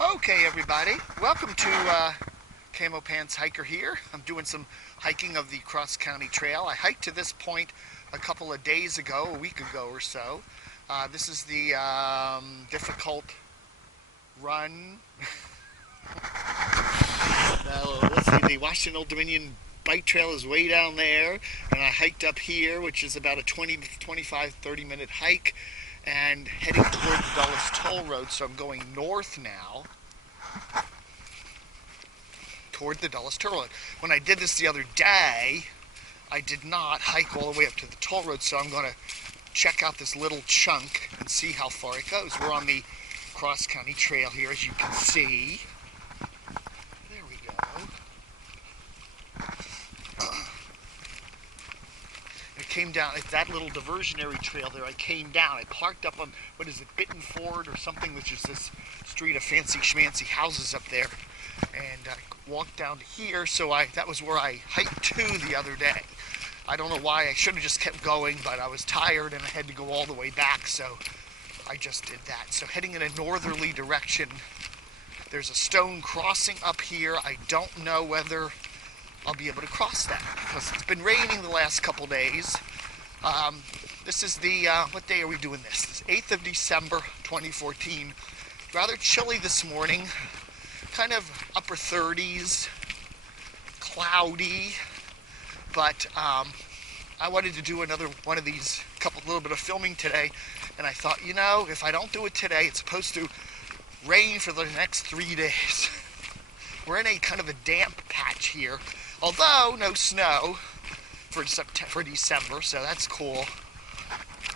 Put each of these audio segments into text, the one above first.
Okay, everybody, welcome to Camo Pants Hiker here. I'm doing some hiking of the Cross County Trail. I hiked to this point a couple of days ago, a week ago or so. This is the difficult run. Let's see, the Washington Old Dominion bike trail is way down there, and I hiked up here, which is about a 25, 30-minute hike, and heading toward the Dulles Toll Road, so I'm going north now toward the Dulles Toll Road. When I did this the other day, I did not hike all the way up to the toll road, so I'm going to check out this little chunk and see how far it goes. We're on the Cross County Trail here, as you can see. There we go. It came down, it's that little diversionary trail there. I came down, I parked up on, what is it, Bitten Ford or something, which is this street of fancy schmancy houses up there. And I walked down to here, so that was where I hiked to the other day. I don't know why, I should have just kept going, but I was tired and I had to go all the way back, so I just did that. So heading in a northerly direction, there's a stone crossing up here. I don't know whether I'll be able to cross that because it's been raining the last couple days. This is the, what day are we doing this? This 8th of December, 2014. Rather chilly this morning, kind of upper 30s, cloudy, but I wanted to do another one of these, little bit of filming today, and I thought, you know, if I don't do it today, it's supposed to rain for the next 3 days. We're in a kind of a damp patch here, although no snow for December, so that's cool.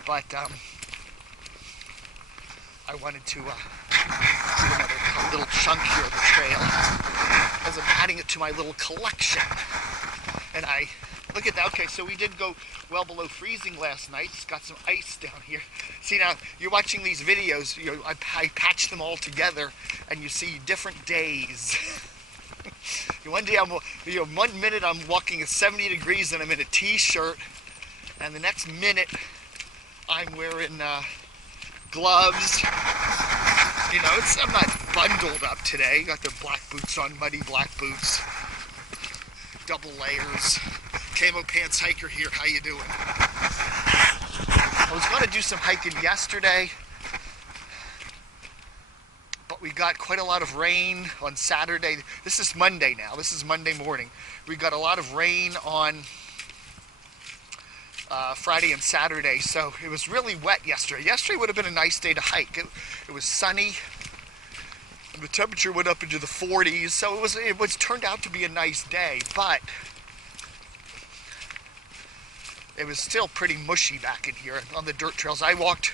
But I wanted to do another little chunk here of the trail as I'm adding it to my little collection. And look at that. Okay, so we did go well below freezing last night. It's got some ice down here. See, now you're watching these videos. You know, I patch them all together, and you see different days. One day one minute I'm walking at 70 degrees and I'm in a t-shirt, and the next minute I'm wearing gloves. You know, I'm not bundled up today. Got the black boots on, muddy black boots, double layers. Camo Pants Hiker here. How you doing? I was going to do some hiking yesterday, but we got quite a lot of rain on Saturday. This is Monday now. This is Monday morning. We got a lot of rain on Friday and Saturday, so it was really wet yesterday. Yesterday would have been a nice day to hike. It was sunny, and the temperature went up into the 40s, so it was turned out to be a nice day, but it was still pretty mushy back in here on the dirt trails. I walked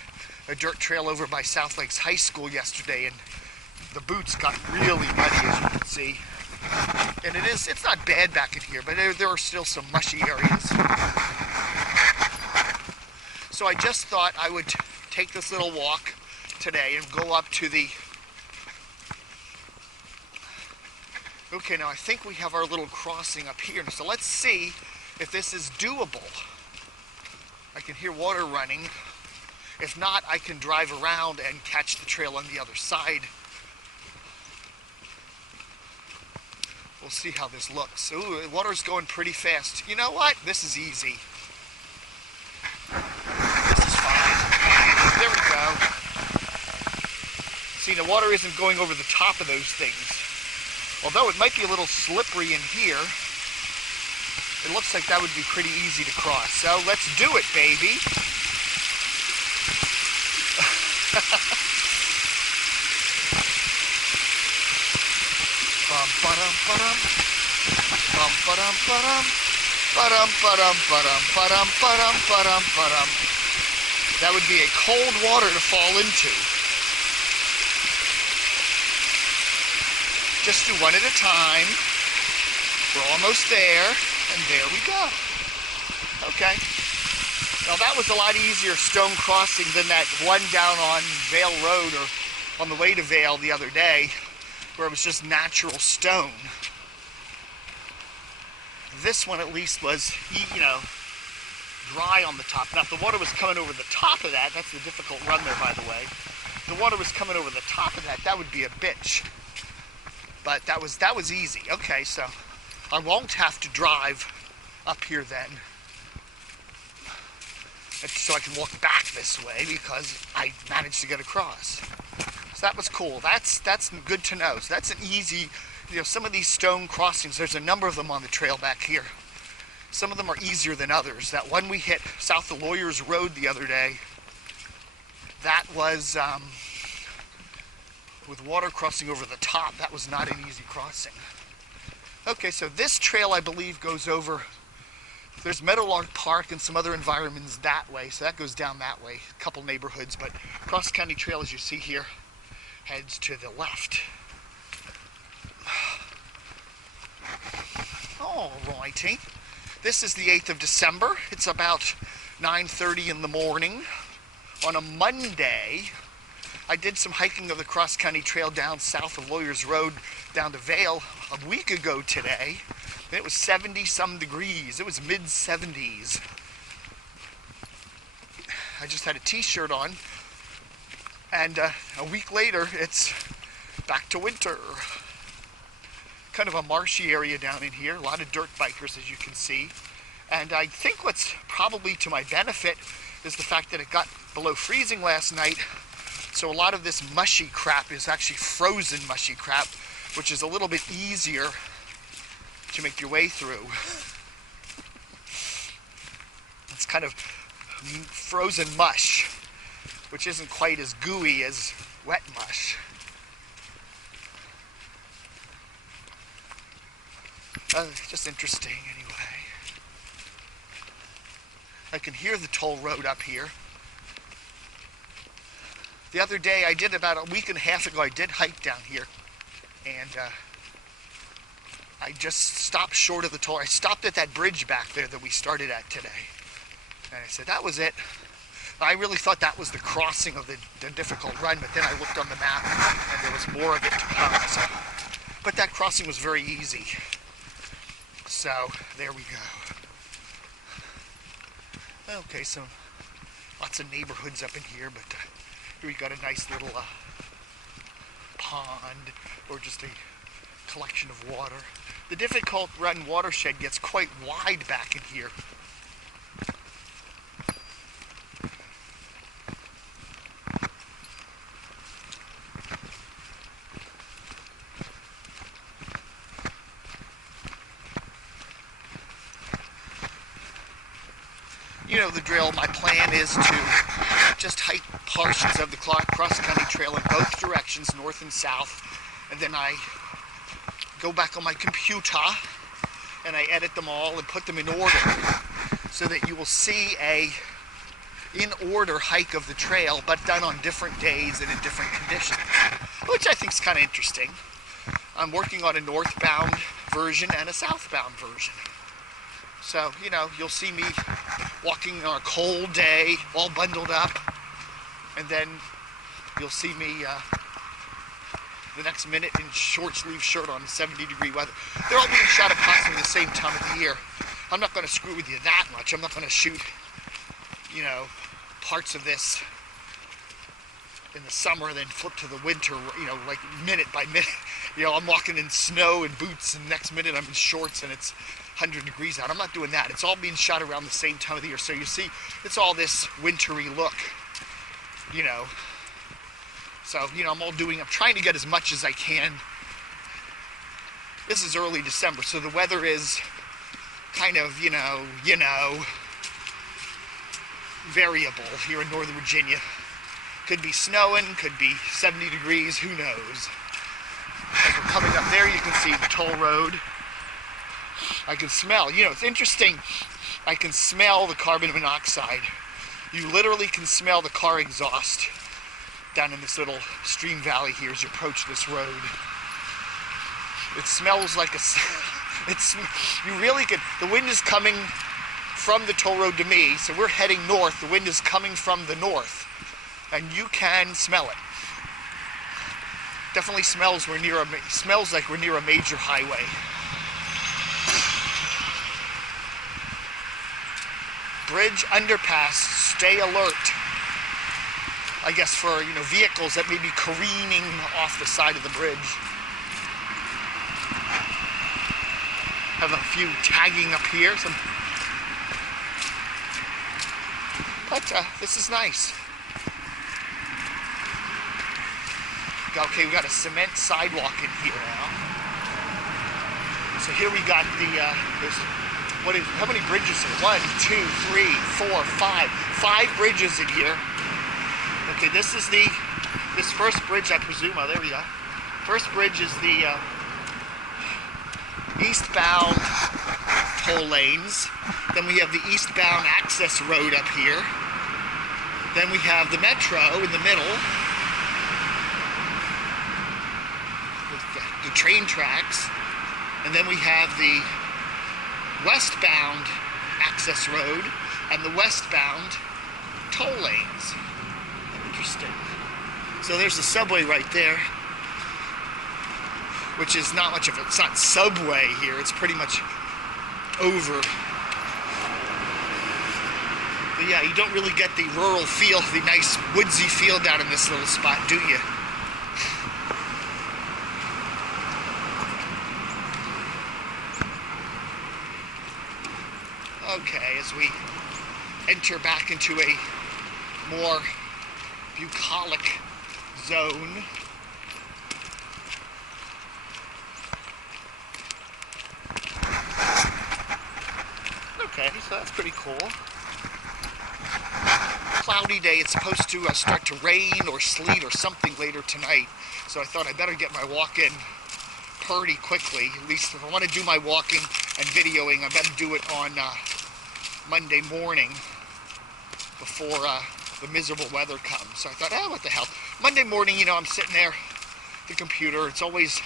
a dirt trail over by South Lakes High School yesterday, and the boots got really muddy, as you can see. And it's not bad back in here, but there are still some mushy areas. So I just thought I would take this little walk today and go up to the... Okay, now I think we have our little crossing up here. So let's see if this is doable. I can hear water running. If not, I can drive around and catch the trail on the other side. We'll see how this looks. Ooh, the water's going pretty fast. You know what? This is easy. This is fine. There we go. See, the water isn't going over the top of those things. Although it might be a little slippery in here, it looks like that would be pretty easy to cross. So let's do it, baby. Bum ba-dum ba-dum. Bum ba-dum ba-dum. Ba-dum ba-dum ba-dum ba-dum ba-dum ba-dum ba-dum. That would be a cold water to fall into. Just do one at a time. We're almost there, and there we go. Okay. Now that was a lot easier stone crossing than that one down on Vale Road or on the way to Vale the other day, where it was just natural stone. This one at least was, you know, dry on the top. Now if the water was coming over the top of that, that's the difficult run there, by the way. the water was coming over the top of that, that would be a bitch. But that was easy. Okay, so I won't have to drive up here then, so I can walk back this way because I managed to get across. So that was cool. That's good to know. So that's an easy, some of these stone crossings, there's a number of them on the trail back here. Some of them are easier than others. That one we hit south of Lawyers Road the other day, that was with water crossing over the top. That was not an easy crossing. Okay, so this trail I believe goes over, there's Meadowlark Park and some other environments that way, so that goes down that way, a couple neighborhoods, but Cross County Trail, as you see here, heads to the left. Alrighty. This is the 8th of December. It's about 9:30 in the morning. On a Monday, I did some hiking of the Cross County Trail down south of Lawyers Road down to Vail a week ago today. It was 70-some degrees. It was mid-70s. I just had a t-shirt on, and a week later, it's back to winter. Kind of a marshy area down in here. A lot of dirt bikers, as you can see. And I think what's probably to my benefit is the fact that it got below freezing last night. So a lot of this mushy crap is actually frozen mushy crap, which is a little bit easier to make your way through. It's kind of frozen mush, which isn't quite as gooey as wet mush. Just interesting anyway. I can hear the toll road up here. The other day, I did about a week and a half ago, I did hike down here. And I just stopped short of the toll. I stopped at that bridge back there that we started at today. And I said, that was it. I really thought that was the crossing of the difficult run, but then I looked on the map and there was more of it to come. So, but that crossing was very easy. So, there we go. Okay, so lots of neighborhoods up in here, but here we got a nice little pond, or just a collection of water. The difficult run watershed gets quite wide back in here. You know the drill. My plan is to just hike portions of the Cross County Trail in both directions, north and south, and then I go back on my computer and I edit them all and put them in order so that you will see a in order hike of the trail, but done on different days and in different conditions, which I think is kind of interesting. I'm working on a northbound version and a southbound version. So, you'll see me walking on a cold day, all bundled up, and then you'll see me the next minute in short sleeve shirt on 70-degree weather. They're all being shot approximately the same time of the year. I'm not going to screw with you that much. I'm not going to shoot, parts of this in the summer, then flip to the winter, like minute by minute. I'm walking in snow and boots, and next minute I'm in shorts and it's 100 degrees out. I'm not doing that. It's all being shot around the same time of the year. So you see, it's all this wintry look, So, I'm trying to get as much as I can. This is early December, so the weather is kind of, variable here in Northern Virginia. Could be snowing, could be 70 degrees, who knows. As we're coming up there, you can see the toll road. I can smell, it's interesting. I can smell the carbon monoxide. You literally can smell the car exhaust down in this little stream valley here as you approach this road. It smells like you really can, the wind is coming from the toll road to me, so we're heading north. The wind is coming from the north, and you can smell it. Definitely smells like we're near a major highway. Bridge underpass, stay alert. I guess for, you know, vehicles that may be careening off the side of the bridge. Have a few tagging up here, but this is nice. Okay, we got a cement sidewalk in here now. So here we got the, how many bridges are there? 1, 2, 3, 4, 5. 5 bridges in here. Okay, this first bridge, I presume, oh, there we go. First bridge is the eastbound toll lanes. Then we have the eastbound access road up here. Then we have the metro in the middle. The train tracks. And then we have the westbound access road and the westbound toll lanes. Interesting. So there's the subway right there, which is not much of it's not subway here, it's pretty much over. But yeah, you don't really get the rural feel, the nice woodsy feel down in this little spot, do you? Okay, as we enter back into a more bucolic zone. Okay, so that's pretty cool. Cloudy day, it's supposed to start to rain or sleet or something later tonight, so I thought I better get my walk in pretty quickly. At least if I want to do my walking and videoing, I better do it on Monday morning before the miserable weather comes. So I thought, what the hell. Monday morning, you know, I'm sitting there at the computer. It's always,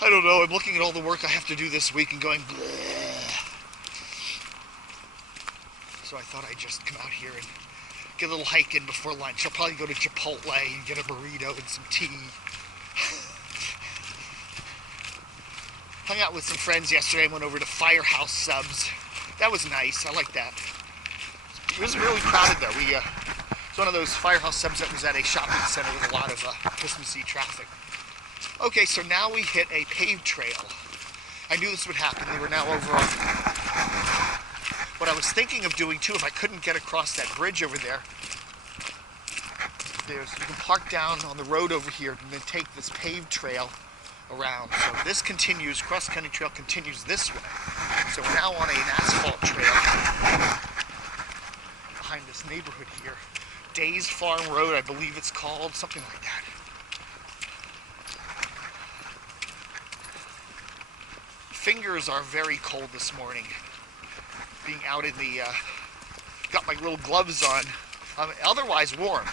I don't know, I'm looking at all the work I have to do this week and going, bleh. So I thought I'd just come out here and get a little hike in before lunch. I'll probably go to Chipotle and get a burrito and some tea. Hung out with some friends yesterday and went over to Firehouse Subs. That was nice. I like that. It was really crowded though. It's one of those Firehouse Subs that was at a shopping center with a lot of Christmassy traffic. Okay, so now we hit a paved trail. I knew this would happen. They were now over on... What I was thinking of doing too, if I couldn't get across that bridge over there, you can park down on the road over here and then take this paved trail around. So this continues, cross-country trail continues this way. So we're now on an asphalt trail behind this neighborhood here. Days Farm Road, I believe it's called, something like that. Fingers are very cold this morning. Being out in the, got my little gloves on. Otherwise warm.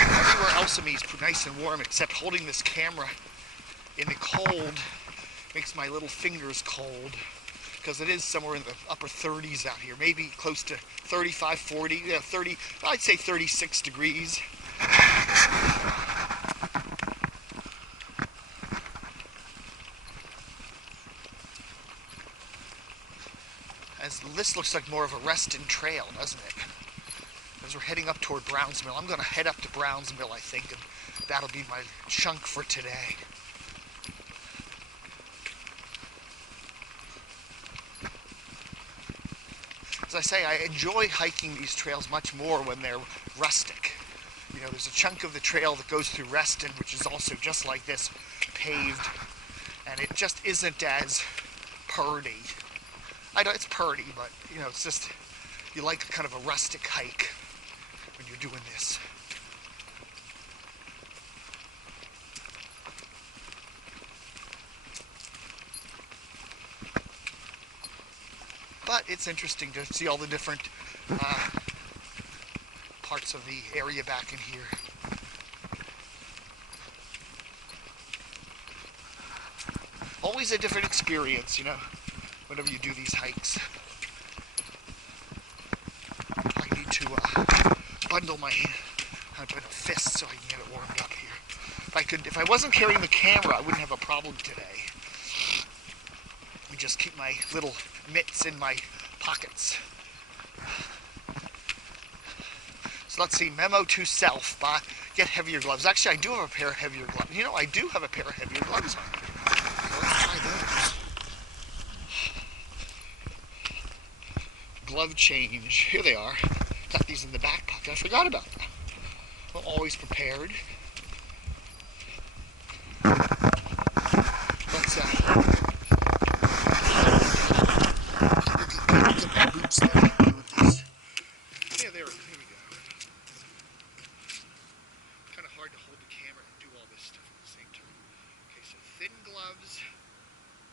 Everywhere else of me is nice and warm, except holding this camera in the cold makes my little fingers cold, because it is somewhere in the upper 30s out here, maybe close to 35, 40, 30, I'd say 36 degrees. This looks like more of a Reston trail, doesn't it? As we're heading up toward Brownsville. I'm going to head up to Brownsville, I think, and that'll be my chunk for today. As I say, I enjoy hiking these trails much more when they're rustic. You know, there's a chunk of the trail that goes through Reston, which is also just like this, paved, and it just isn't as purdy. I know it's purdy, but, you know, it's just, you like kind of a rustic hike when you're doing this. But it's interesting to see all the different parts of the area back in here. Always a different experience, you know, whenever you do these hikes. I need to bundle my fist so I can get it warmed up here. If I wasn't carrying the camera, I wouldn't have a problem today. I just keep my little mitts in my pockets. So let's see, memo to self, get heavier gloves. Actually, I do have a pair of heavier gloves. You know, I do have a pair of heavier gloves on. So let's try those. Glove change. Here they are. Got these in the back pocket. I forgot about them. Well, always prepared. Let's get my boots there with this. Yeah, here we go. Kind of hard to hold the camera and do all this stuff at the same time. Okay, so thin gloves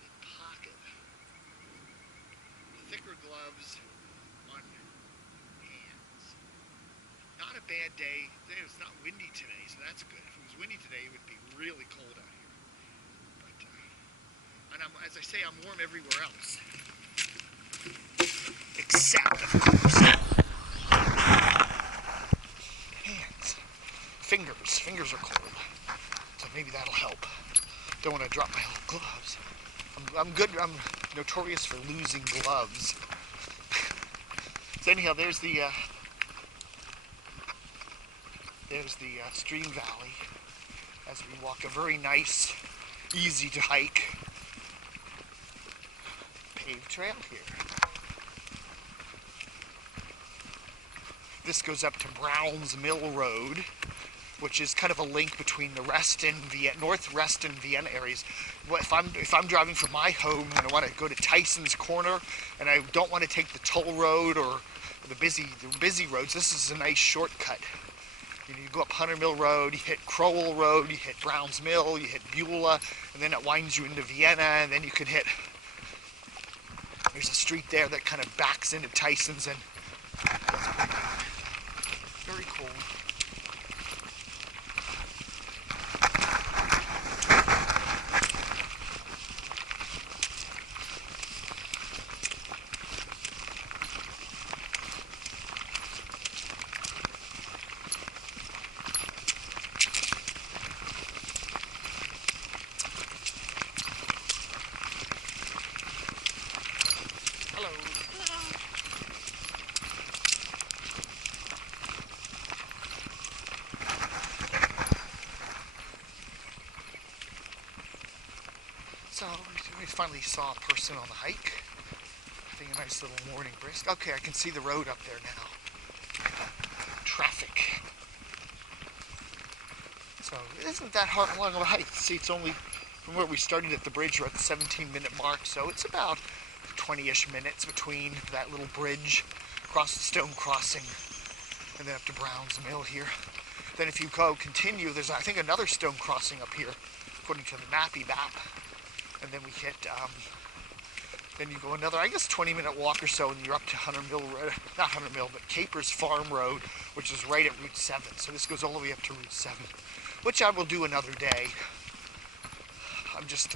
in pocket. Thicker gloves on hands. Not a bad day. It's not windy today, so that's good. If it was windy today, it would be really cold out here. But, and as I say, I'm warm everywhere else. Except, of course, hands. Fingers are cold. So maybe that'll help. Don't want to drop my little gloves. I'm good. I'm notorious for losing gloves. So anyhow, there's the stream valley as we walk a very nice, easy to hike paved trail here. This goes up to Browns Mill Road, which is kind of a link between the North Reston, Vienna areas. If I'm driving from my home and I want to go to Tyson's Corner and I don't want to take the toll road or the busy roads, this is a nice shortcut. You go up Hunter Mill Road, you hit Crowell Road, you hit Browns Mill, you hit Beulah, and then it winds you into Vienna, and then you can hit. There's a street there that kind of backs into Tyson's, and very cool. So we finally saw a person on the hike. Having a nice little morning brisk. Okay, I can see the road up there now. Traffic. So it isn't that long of a hike. See, it's only from where we started at the bridge. We're at the 17-minute mark, so it's about 20-ish minutes between that little bridge, across the stone crossing, and then up to Browns Mill here. Then if you continue, there's I think another stone crossing up here, according to the mappy map. And then we hit, then you go another, I guess, 20-minute walk or so, and you're up to Hunter Mill, not Hunter Mill, but Capers Farm Road, which is right at Route 7. So this goes all the way up to Route 7, which I will do another day. I'm just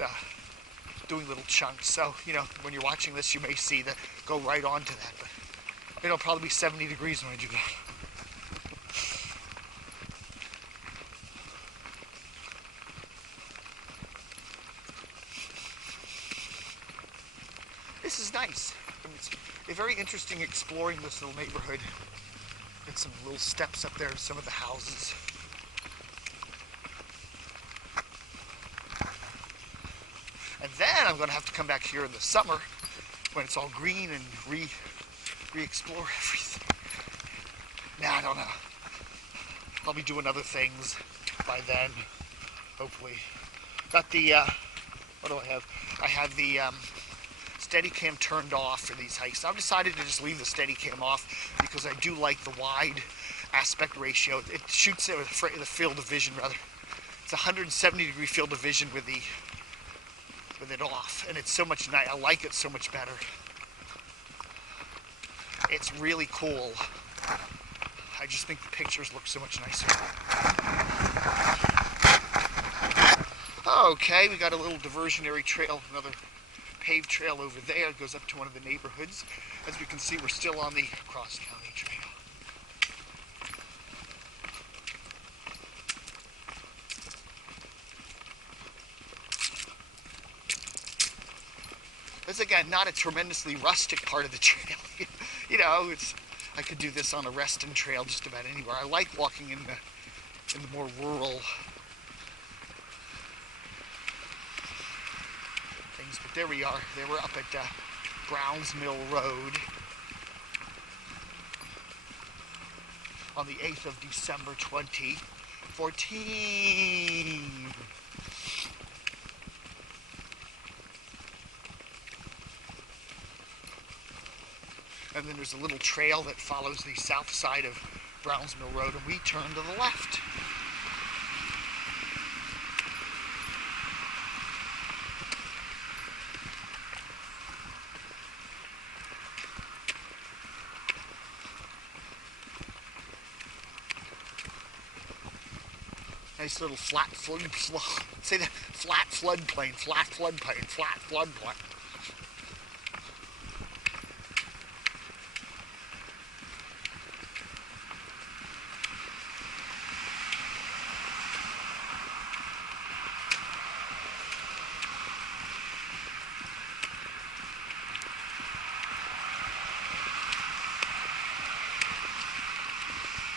doing little chunks. So, when you're watching this, you may see that go right on to that. But it'll probably be 70 degrees when I do that. This is nice. It's very interesting exploring this little neighborhood. Got some little steps up there to some of the houses. And then I'm going to have to come back here in the summer when it's all green and re-explore everything. Nah, I don't know. I'll be doing other things by then, hopefully. Got the, what do I have? I have the Steadicam turned off for these hikes. I've decided to just leave the Steadicam off because I do like the wide aspect ratio. It shoots it with the field of vision, rather. It's 170-degree field of vision with it off, and it's so much nice. I like it so much better. It's really cool. I just think the pictures look so much nicer. Okay, we got a little diversionary trail, another paved trail over there. It goes up to one of the neighborhoods. As we can see, we're still on the cross-county trail. It's again not a tremendously rustic part of the trail. I could do this on a Reston trail just about anywhere. I like walking in the more rural things, but there we are. There we're up at Browns Mill Road on the 8th of December 2014. And then there's a little trail that follows the south side of Browns Mill Road, and we turn to the left. Nice little flat say that, flat floodplain.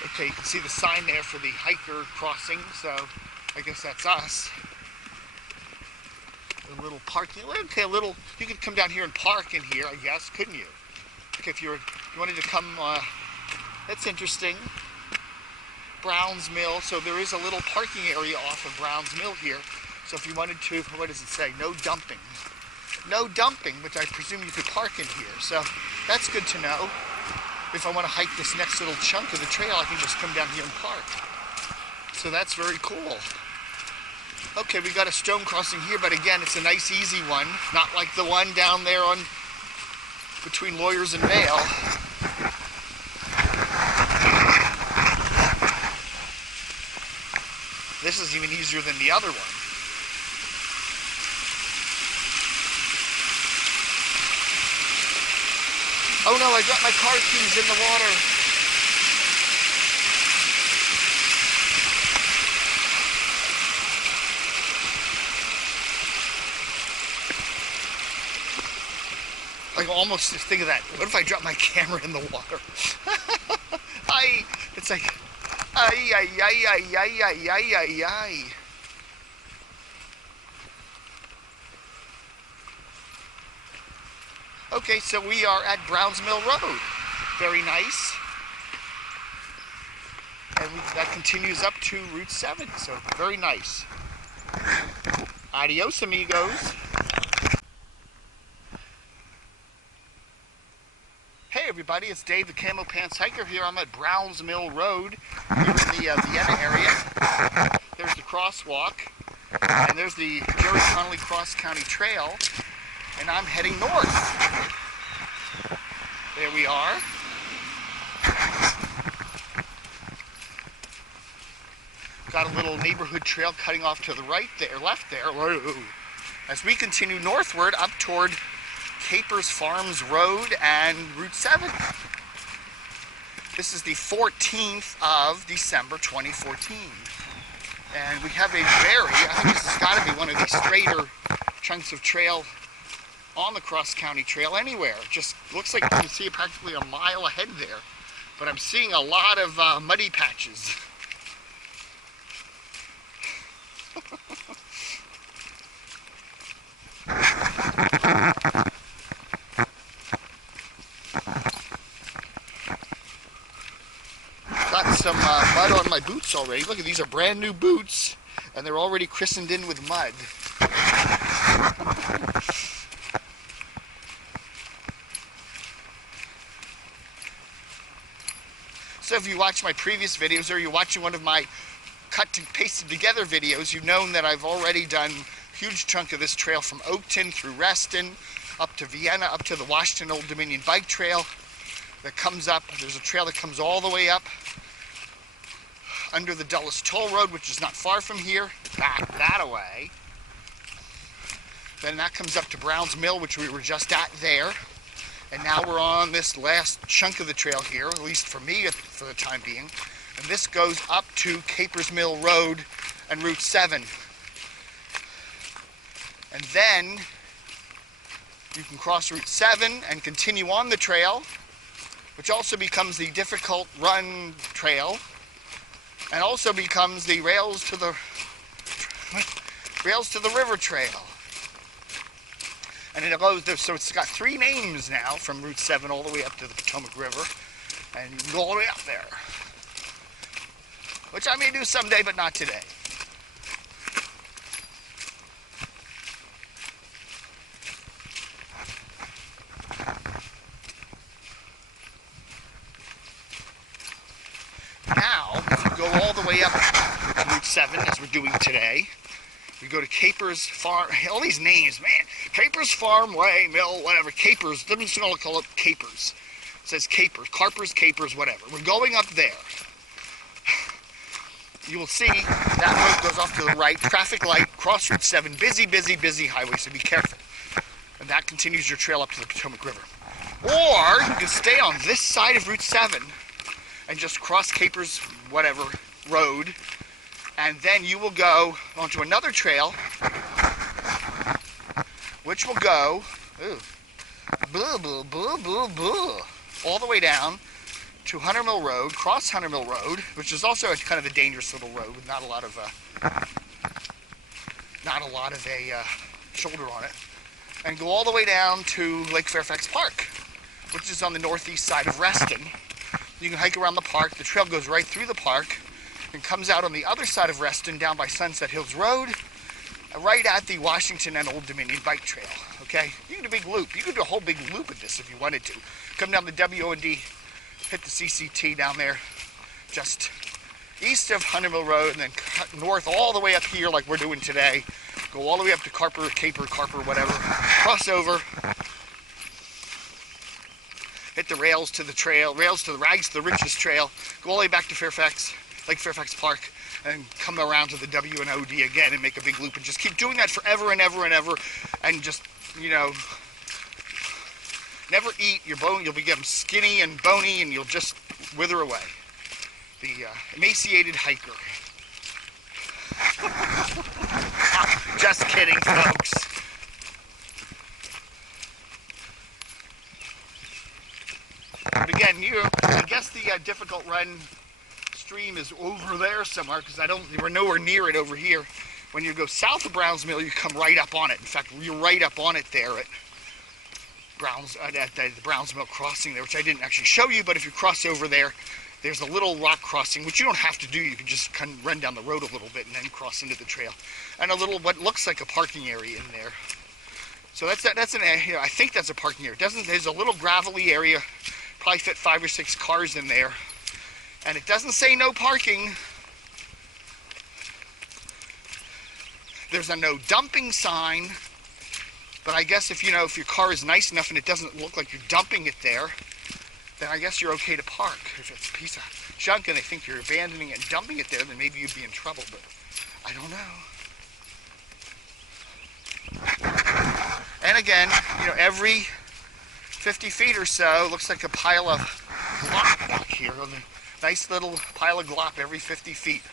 Okay, you can see the sign there for the hiker crossing, so I guess that's us. A little parking, okay, you could come down here and park in here, I guess, couldn't you? Okay, if you wanted to come, that's interesting. Browns Mill, so there is a little parking area off of Browns Mill here. So if you wanted to, what does it say? No dumping. No dumping, which I presume you could park in here. So that's good to know. If I want to hike this next little chunk of the trail, I can just come down here and park. So that's very cool. Okay, we got a stone crossing here, but again, it's a nice, easy one. Not like the one down there on between Lawyers and Vale. This is even easier than the other one. Oh no, I dropped my car keys in the water. I almost think of that. What if I drop my camera in the water? It's like, ay. Okay, so we are at Browns Mill Road. Very nice. And that continues up to Route 7, so very nice. Adios, amigos. Hey everybody, it's Dave the Camo Pants Hiker here. I'm at Browns Mill Road here in the Vienna area. There's the crosswalk, and there's the Jerry Connolly Cross County Trail. And I'm heading north. There we are. Got a little neighborhood trail cutting off to the right there, left there. Whoa. As we continue northward up toward Capers Farms Road and Route 7. This is the 14th of December 2014. And we have a I think this has got to be one of these straighter chunks of trail on the Cross County Trail anywhere. It just looks like you can see it practically a mile ahead there. But I'm seeing a lot of muddy patches. Got some mud on my boots already. Look at these are brand new boots and they're already christened in with mud. So if you watch my previous videos or you're watching one of my cut and pasted together videos, you've known that I've already done a huge chunk of this trail from Oakton through Reston, up to Vienna, up to the Washington Old Dominion Bike Trail that comes up. There's a trail that comes all the way up under the Dulles Toll Road, which is not far from here, back that away. Then that comes up to Browns Mill, which we were just at there. And now we're on this last chunk of the trail here, at least for me for the time being. And this goes up to Capers Mill Road and Route 7. And then you can cross Route 7 and continue on the trail which also becomes the difficult run trail, and also becomes the rails to the river trail. And it goes, so it's got 3 names now from Route 7 all the way up to the Potomac River, and you can go all the way up there, which I may do someday, but not today. Now, if you go all the way up Route 7, as we're doing today, we go to Capers Farm, all these names, man. Capers Farm Way, Mill, whatever. Capers, they're just going to call it Capers. It says Capers, Carpers, Capers, whatever. We're going up there. You will see that road goes off to the right. Traffic light, cross Route 7, busy, busy, busy highway, so be careful. And that continues your trail up to the Potomac River. Or you can stay on this side of Route 7 and just cross Capers, whatever, road. And then you will go onto another trail, which will go, all the way down to Hunter Mill Road, cross Hunter Mill Road, which is also kind of a dangerous little road with not a lot of shoulder on it, and go all the way down to Lake Fairfax Park, which is on the northeast side of Reston. You can hike around the park. The trail goes right through the park and comes out on the other side of Reston down by Sunset Hills Road, right at the Washington and Old Dominion bike trail. Okay, you can do a big loop. You can do a whole big loop of this if you wanted to. Come down the W&D, hit the CCT down there, just east of Hunter Mill Road, and then cut north all the way up here like we're doing today. Go all the way up to Carper, whatever. Cross over. Hit the rails to the trail, rails to the Rags to the Riches trail. Go all the way back to Fairfax, Lake Fairfax Park, and come around to the W&OD again and make a big loop, and just keep doing that forever and ever and ever, and just, you know, never eat your bone. You'll become skinny and bony, and you'll just wither away. The emaciated hiker. Just kidding, folks. But again, I guess the difficult run stream is over there somewhere, because we're nowhere near it over here. When you go south of Browns Mill, you come right up on it. In fact, you're right up on it there at the Browns Mill crossing there, which I didn't actually show you, but if you cross over there, there's a little rock crossing, which you don't have to do. You can just kind of run down the road a little bit and then cross into the trail. And a little, what looks like a parking area in there. So I think that's a parking area. There's a little gravelly area, probably fit 5 or 6 cars in there. And it doesn't say no parking. There's a no dumping sign. But I guess if your car is nice enough and it doesn't look like you're dumping it there, then I guess you're okay to park. If it's a piece of junk and they think you're abandoning it and dumping it there, then maybe you'd be in trouble, but I don't know. And again, every 50 feet or so, looks like a pile of glop back here. A nice little pile of glop every 50 feet.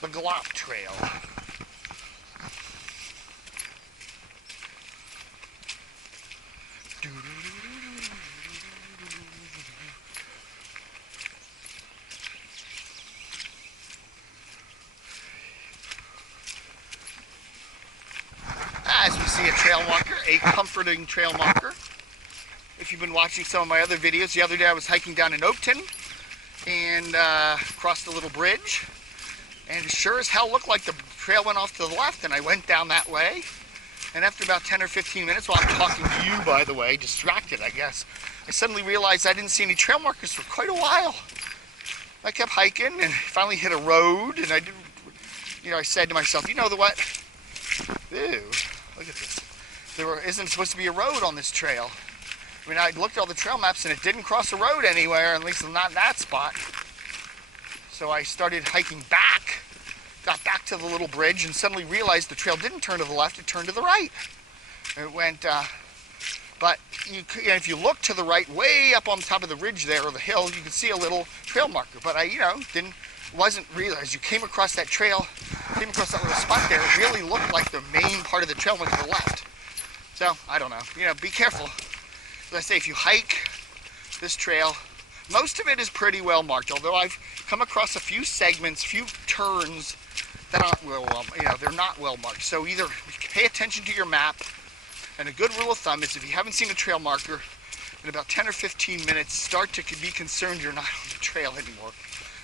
The glop trail. As we see a trail marker, a comforting trail marker. If you've been watching some of my other videos, the other day I was hiking down in Oakton and crossed a little bridge, and it sure as hell looked like the trail went off to the left, and I went down that way, and after about 10 or 15 minutes, while I'm talking to you, by the way, distracted I guess, I suddenly realized I didn't see any trail markers for quite a while. I kept hiking and finally hit a road, and I said to myself, you know what? Ew, look at this. There isn't supposed to be a road on this trail. I mean, I looked at all the trail maps and it didn't cross a road anywhere, at least not in that spot. So I started hiking back, got back to the little bridge, and suddenly realized the trail didn't turn to the left, it turned to the right. It went, but if you look to the right, way up on the top of the ridge there, or the hill, you can see a little trail marker. But I, wasn't realized you came across that trail, came across that little spot there. It really looked like the main part of the trail went to the left. So I don't know. Be careful. As I say, if you hike This trail, most of it is pretty well marked, although I've come across a few segments, few turns that aren't they're not well marked. So either pay attention to your map, and a good rule of thumb is if you haven't seen a trail marker in about 10 or 15 minutes, start to be concerned you're not on the trail anymore.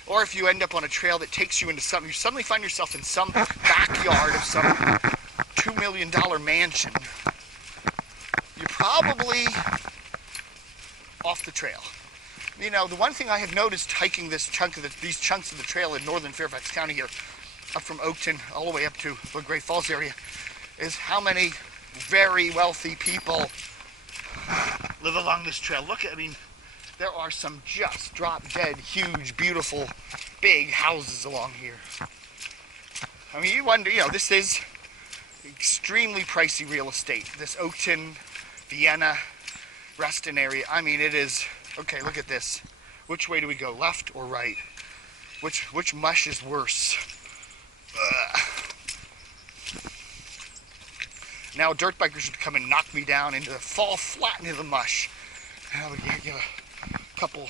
Or if you end up on a trail that takes you into something, you suddenly find yourself in some backyard of some $2 million mansion, you're probably off the trail. You know, the one thing I have noticed hiking these chunks of the trail in northern Fairfax County here, up from Oakton all the way up to the Great Falls area, is how many very wealthy people live along this trail. Look at, I mean, there are some just drop-dead, huge, beautiful, big houses along here. I mean, you wonder, you know, this is extremely pricey real estate. This Oakton, Vienna, Reston area, I mean, it is, okay, look at this. Which way do we go, left or right? Which mush is worse? Now dirt bikers would come and knock me down fall flat into the mush. And I would get a couple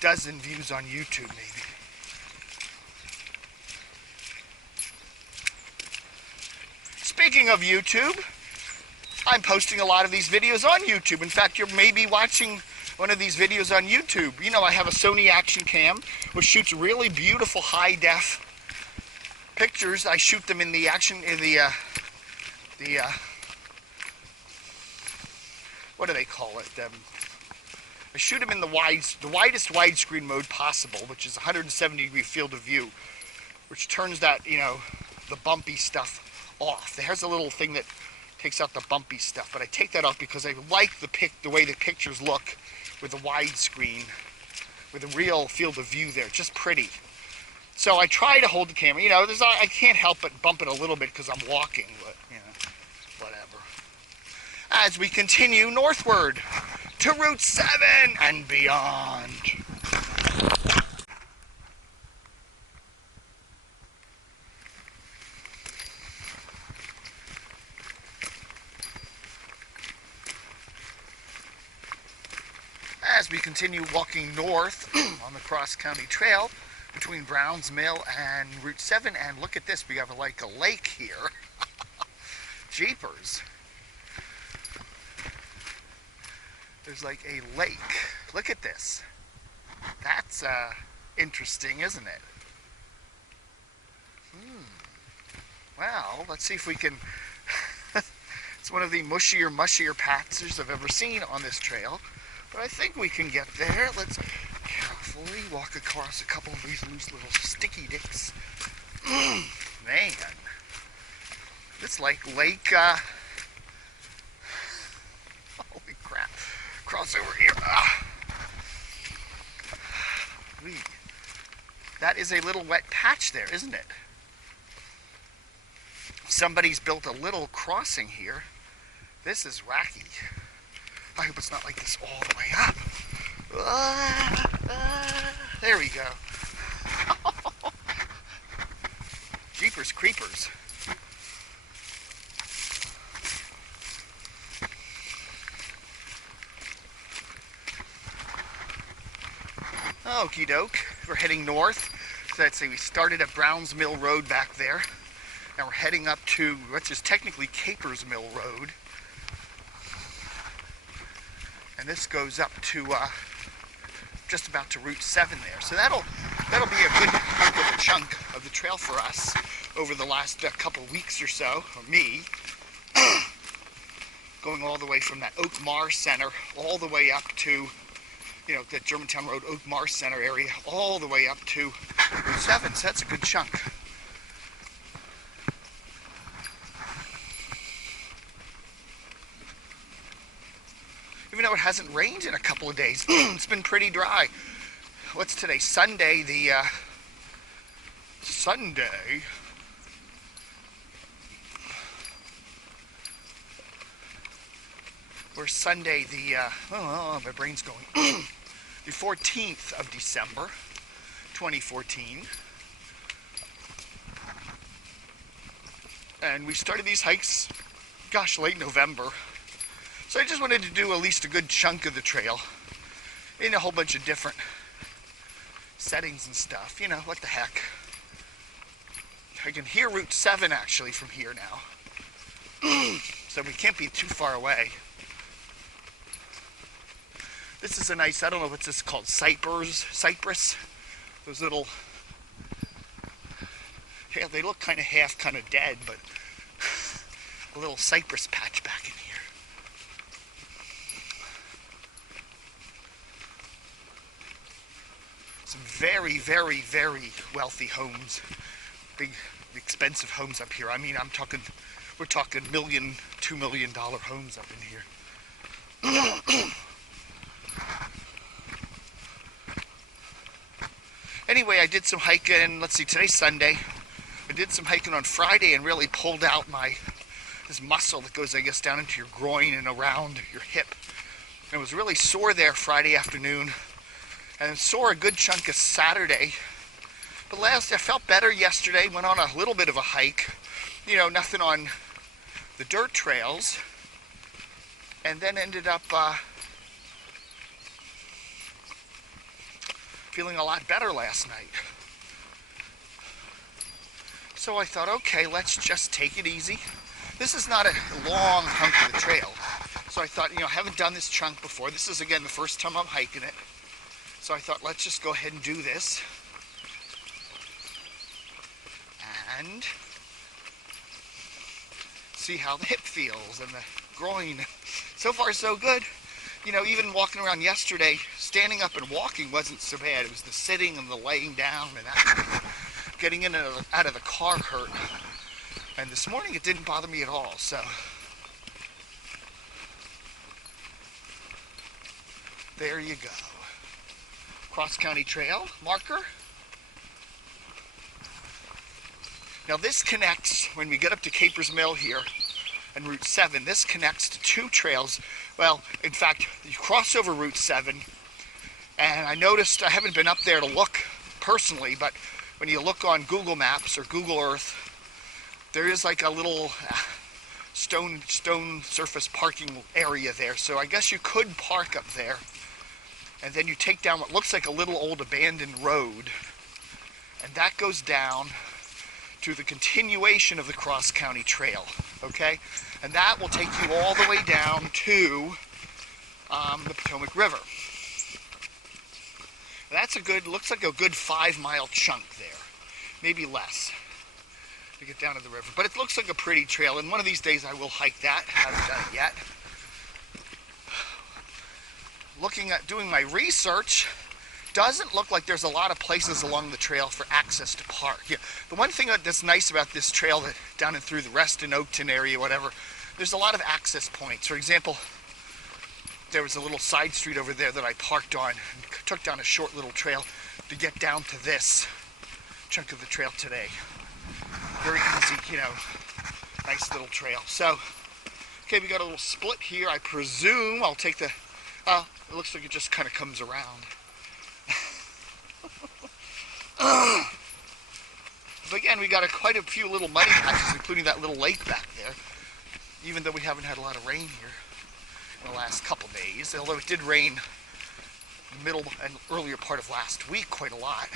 dozen views on YouTube maybe. Speaking of YouTube, I'm posting a lot of these videos on YouTube. In fact, you're maybe watching one of these videos on YouTube. You know, I have a Sony Action Cam, which shoots really beautiful high-def pictures. I shoot them in the what do they call it? I shoot them in the widest widescreen mode possible, which is 170-degree field of view, which turns that, you know, the bumpy stuff off. There's a little thing that takes out the bumpy stuff, but I take that off because I like the way the pictures look with the widescreen, with a real field of view there. Just pretty. So I try to hold the camera. You know, I can't help but bump it a little bit because I'm walking, but, you know, whatever. As we continue northward to Route 7 and beyond. As we continue walking north on the cross-country trail between Browns Mill and Route 7, and look at this, we have like a lake here. Jeepers. There's like a lake. Look at this. That's interesting, isn't it? Well, let's see if we can... It's one of the mushier patches I've ever seen on this trail. But I think we can get there. Let's carefully walk across a couple of these loose little sticky dicks. Man. It's like lake, holy crap. Cross over here. That is a little wet patch there, isn't it? Somebody's built a little crossing here. This is wacky. I hope it's not like this all the way up. There we go. Jeepers creepers. Okie doke. We're heading north. So let's say we started at Browns Mill Road back there. And we're heading up to what's just technically Capers Mill Road. And this goes up to just about to Route 7 there. So that'll be a good chunk of the trail for us over the last couple weeks or so, or me, going all the way from that Oak Mars Center all the way up to, you know, the Germantown Road Oak Mars Center area, all the way up to Route 7. So that's a good chunk. Even though it hasn't rained in a couple of days, it's been pretty dry. What's today? Sunday, We're Sunday, my brain's going. The 14th of December, 2014. And we started these hikes, gosh, late November. So I just wanted to do at least a good chunk of the trail. in a whole bunch of different settings and stuff. You know, what the heck. I can hear Route 7 actually from here now. So we can't be too far away. This is a nice, I don't know what's this called, cypress. Those little, yeah, they look kind of half kind of dead, but a little cypress patch back in here. Some very, very, very wealthy homes. Big, expensive homes up here. I mean, we're talking $1 million, $2 million homes up in here. Anyway, I did some hiking. Let's see, today's Sunday. I did some hiking on Friday and really pulled out this muscle that goes, I guess, down into your groin and around your hip. And it was really sore there Friday afternoon, and sore a good chunk of Saturday. But I felt better yesterday. Went on a little bit of a hike. You know, nothing on the dirt trails. And then ended up feeling a lot better last night. So I thought, okay, let's just take it easy. This is not a long hunk of the trail. So I thought, you know, I haven't done this chunk before. This is, again, the first time I'm hiking it. So I thought, let's just go ahead and do this. And see how the hip feels and the groin. So far, so good. You know, even walking around yesterday, standing up and walking wasn't so bad. It was the sitting and the laying down and that. Getting in and out of the car hurt. And this morning it didn't bother me at all, so. There you go. Cross County Trail marker. Now this connects, when we get up to Capers Mill here and Route 7, this connects to two trails. Well, in fact, you cross over Route 7, and I noticed, I haven't been up there to look personally, but when you look on Google Maps or Google Earth, there is like a little stone surface parking area there. So I guess you could park up there, and then you take down what looks like a little old abandoned road, and that goes down to the continuation of the Cross County Trail, okay? And that will take you all the way down to the Potomac River. And that's looks like a good 5-mile chunk there, maybe less, to get down to the river. But it looks like a pretty trail, and one of these days I will hike that. I haven't done it yet. Looking at doing my research, doesn't look like there's a lot of places along the trail for access to park. Yeah, the one thing that's nice about this trail that down and through the Reston, Oakton area, whatever, there's a lot of access points. For example, there was a little side street over there that I parked on and took down a short little trail to get down to this chunk of the trail today. Very easy, you know, nice little trail. So, okay, we got a little split here. I presume I'll take the, it looks like it just kind of comes around. But again, we got quite a few little muddy patches, including that little lake back there, even though we haven't had a lot of rain here in the last couple days, although it did rain middle and earlier part of last week quite a lot.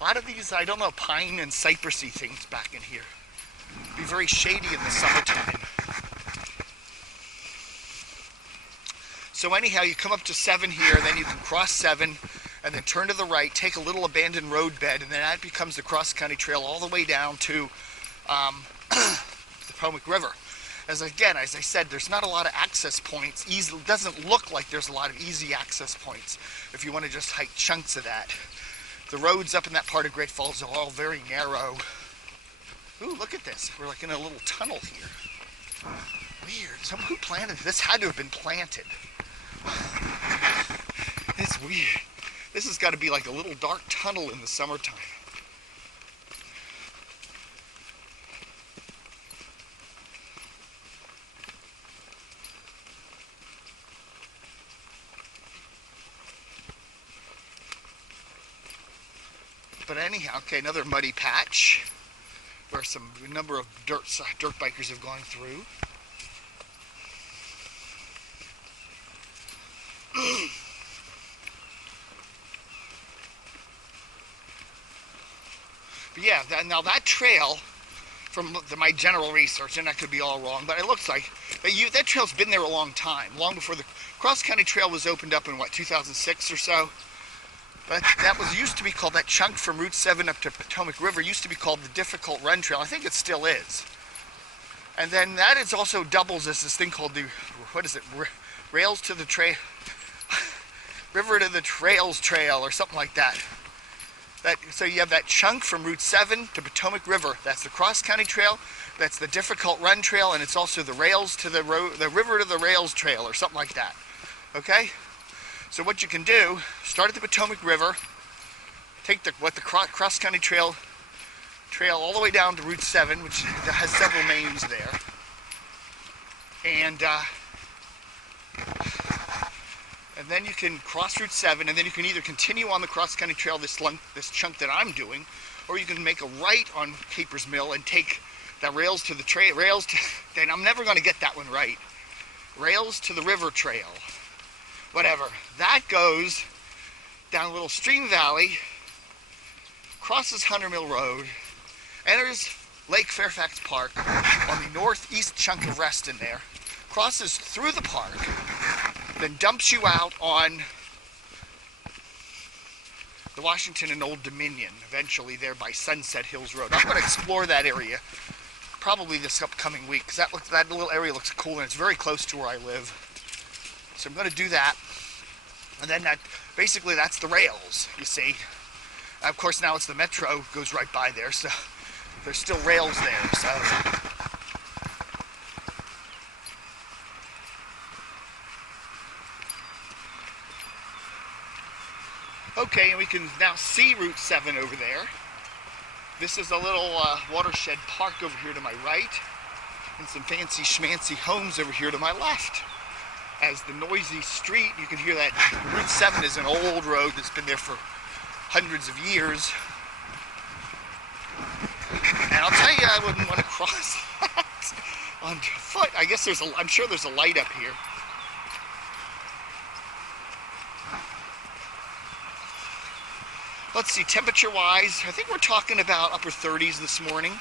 A lot of these, I don't know, pine and cypressy things back in here. It'd be very shady in the summertime. So anyhow, you come up to 7 here, then you can cross 7, and then turn to the right, take a little abandoned road bed, and then that becomes the Cross County Trail all the way down to the Potomac River. As I said, there's not a lot of access points. It doesn't look like there's a lot of easy access points if you want to just hike chunks of that. The roads up in that part of Great Falls are all very narrow. Ooh, look at this. We're like in a little tunnel here. Weird. Who planted this? Had to have been planted. It's weird. This has got to be like a little dark tunnel in the summertime. But anyhow, okay, another muddy patch where a number of dirt bikers have gone through. But yeah, now that trail, from my general research, and I could be all wrong, but it looks like that trail's been there a long time, long before the cross-country trail was opened up in, what, 2006 or so? But that used to be called, that chunk from Route 7 up to Potomac River used to be called the Difficult Run Trail. I think it still is. And then that is also doubles as this thing called the, what is it, Rails to the Trail, River to the Trails Trail, or something like that. So you have that chunk from Route 7 to Potomac River. That's the cross-country trail. That's the Difficult Run Trail, and it's also the Rails to the River to the Rails Trail, or something like that. Okay? So what you can do, start at the Potomac River, take the cross-country trail all the way down to Route 7, which has several names there, and then you can cross Route 7, and then you can either continue on the cross-country trail, this chunk that I'm doing, or you can make a right on Capers Mill and take the Rails to the trail, then I'm never going to get that one right. Rails to the River Trail. Whatever. That goes down a little stream valley, crosses Hunter Mill Road, enters Lake Fairfax Park on the northeast chunk of Reston there, crosses through the park, then dumps you out on the Washington and Old Dominion, eventually there by Sunset Hills Road. I'm going to explore that area probably this upcoming week, because that little area looks cool, and it's very close to where I live. So I'm going to do that, and then basically that's the rails, you see. Of course, now it's the metro goes right by there, so there's still rails there. So okay, and we can now see Route 7 over there. This is a little watershed park over here to my right, and some fancy schmancy homes over here to my left. As the noisy street, you can hear that Route 7 is an old road that's been there for hundreds of years. And I'll tell you, I wouldn't want to cross that on foot. I guess I'm sure there's a light up here. Let's see, temperature-wise, I think we're talking about upper 30s this morning.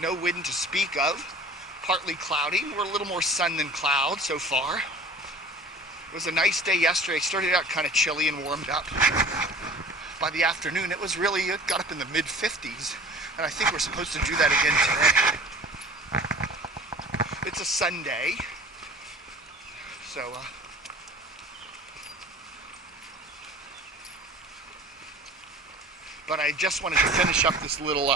No wind to speak of. Partly cloudy. We're a little more sun than cloud so far. It was a nice day yesterday. It started out kind of chilly and warmed up. By the afternoon, it got up in the mid-50s, and I think we're supposed to do that again today. It's a Sunday, so but I just wanted to finish up this little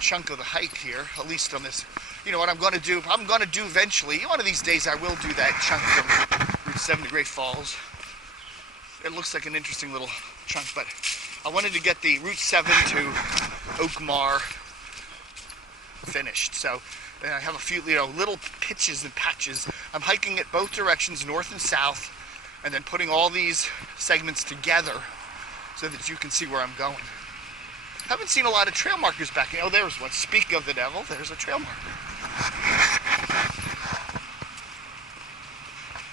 chunk of the hike here, at least on this. You know what I'm going to do? I'm going to do eventually, one of these days I will do that chunk from Route 7 to Great Falls. It looks like an interesting little chunk, but I wanted to get the Route 7 to Oakmar finished. So I have a few little pitches and patches. I'm hiking it both directions, north and south, and then putting all these segments together so that you can see where I'm going. Haven't seen a lot of trail markers back here. Oh, there's one. Speak of the devil, there's a trail marker.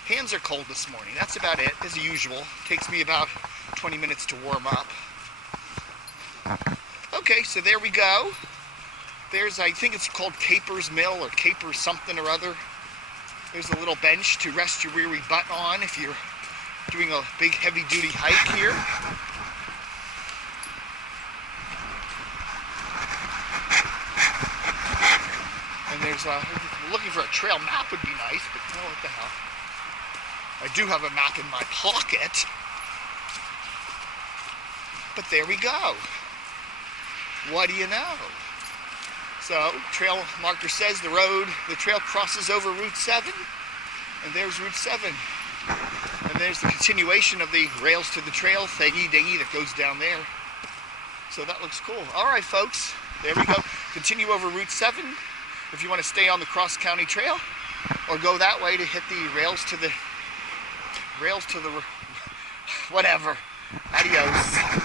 Hands are cold this morning. That's about it, as usual. Takes me about 20 minutes to warm up. Okay, so there we go. There's, I think it's called Capers Mill or Capers something or other. There's a little bench to rest your weary butt on if you're doing a big heavy-duty hike here. And there's looking for a trail map would be nice, but oh, what the hell. I do have a map in my pocket. But there we go. What do you know? So, trail marker says the trail crosses over Route 7, and there's Route 7. And there's the continuation of the rails to the trail thingy-dingy that goes down there. So that looks cool. All right, folks, there we go. Continue over Route 7 if you want to stay on the cross-county trail, or go that way to hit the rails to the whatever. Adios.